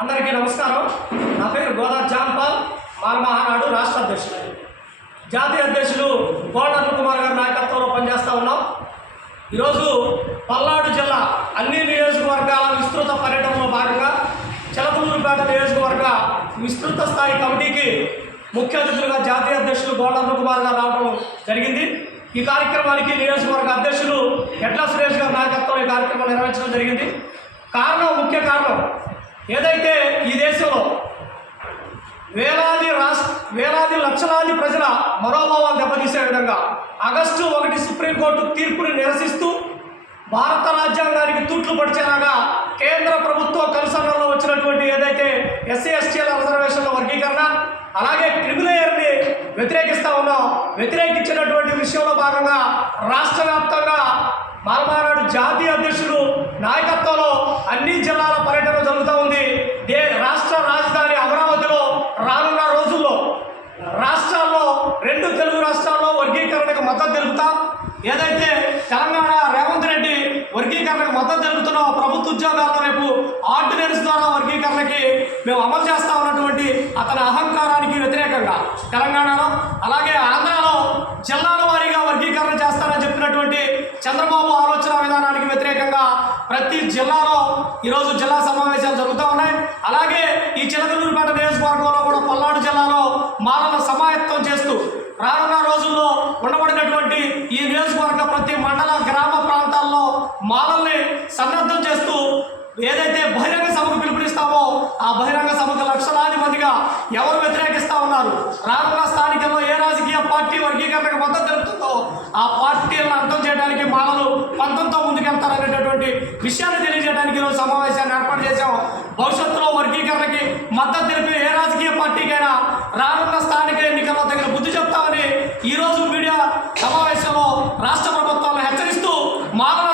అందరికీ నమస్కారం. నా పేరు గోదా జాంపాల్ మాల మహానాడు రాష్ట్ర అధ్యక్షుడు. జాతీయ అధ్యక్షులు కోటర్ల కుమార్ గారి నాయకత్వంలో పనిచేస్తూ ఉన్నాం. ఈరోజు పల్నాడు జిల్లా అన్ని నియోజకవర్గాల విస్తృత పర్యటనలో భాగంగా చిలకలూరుపేట నియోజకవర్గ విస్తృత స్థాయి కమిటీకి ముఖ్య అతిథులుగా జాతీయ అధ్యక్షులు గోడర్ల కుమార్ గారు రావడం జరిగింది. ఈ కార్యక్రమానికి నియోజకవర్గ అధ్యక్షులు ఎట్ల సురేష్ గారి నాయకత్వంలో ఈ కార్యక్రమం నిర్వహించడం జరిగింది. కారణం ముఖ్య కారణం ఏదైతే ఈ దేశంలో వేలాది రాష్ట్ర వేలాది లక్షలాది ప్రజల మనోభావాలు దెబ్బతీసే విధంగా ఆగస్టు ఒకటి సుప్రీంకోర్టు తీర్పుని నిరసిస్తూ భారత రాజ్యాంగానికి తూట్లు పడిచేలాగా కేంద్ర ప్రభుత్వ కనుసరణలో వచ్చినటువంటి ఏదైతే ఎస్సీ ఎస్టీల రిజర్వేషన్ల వర్గీకరణ అలాగే క్రిమిలేయర్ని వ్యతిరేకిస్తా ఉన్నాం వ్యతిరేకించినటువంటి విషయంలో భాగంగా రాష్ట్ర వ్యాప్తంగా మాల్మానాడు జాతీయ అధ్యక్షులు నాయకత్వంలో అన్ని జిల్లాల మద్దతు తెలుపుతాం. ఏదైతే తెలంగాణ రేవంత్ రెడ్డి వర్గీకరణకు మద్దతు తెలుపుతున్న ప్రభుత్వ ఉద్యోగాల్లో రేపు ఆర్డినెన్స్ ద్వారా వర్గీకరణకి మేము అమలు చేస్తా ఉన్నటువంటి అతని అహంకారానికి వ్యతిరేకంగా తెలంగాణలో అలాగే ఆంధ్రాలో జిల్లాల వారీగా వర్గీకరణ చేస్తానని చెప్పినటువంటి చంద్రబాబు ఆలోచన విధానానికి వ్యతిరేకంగా ప్రతి జిల్లాలో ఈరోజు జిల్లా సమావేశాలు జరుగుతూ ఉన్నాయి. అలాగే ఈ చిలకలూరుపేట నియోజకవర్గంలో కూడా పల్నాడు జిల్లాలో మాలల సమాయత్తం చేస్తూ రానున్న రోజుల్లో ఉండబడినటువంటి ఈ నియోజకవర్గ ప్రతి మండల గ్రామ ప్రాంతాల్లో మాలల్ని సన్నద్ధం చేస్తూ ఏదైతే బహిరంగ సభకు పిలుపునిస్తామో ఆ బహిరంగ సభకు లక్షలాది మందిగా ఎవరు వ్యతిరేకిస్తా ఉన్నారు? రానున్న స్థానికంలో ఏ రాజకీయ పార్టీ వర్గీకరణకు మద్దతు తెలుపుతుందో ఆ పార్టీలను అర్థం చేయడానికి మాలలు పంతంతో ముందుకెళ్తారనేటటువంటి విషయాన్ని తెలియజేయడానికి ఈరోజు సమావేశాన్ని ఏర్పాటు చేశాం. భవిష్యత్తులో వర్గీకరణకి మద్దతు తెలిపే ఏ రాజకీయ పార్టీకైనా రానున్న ಮಾನವ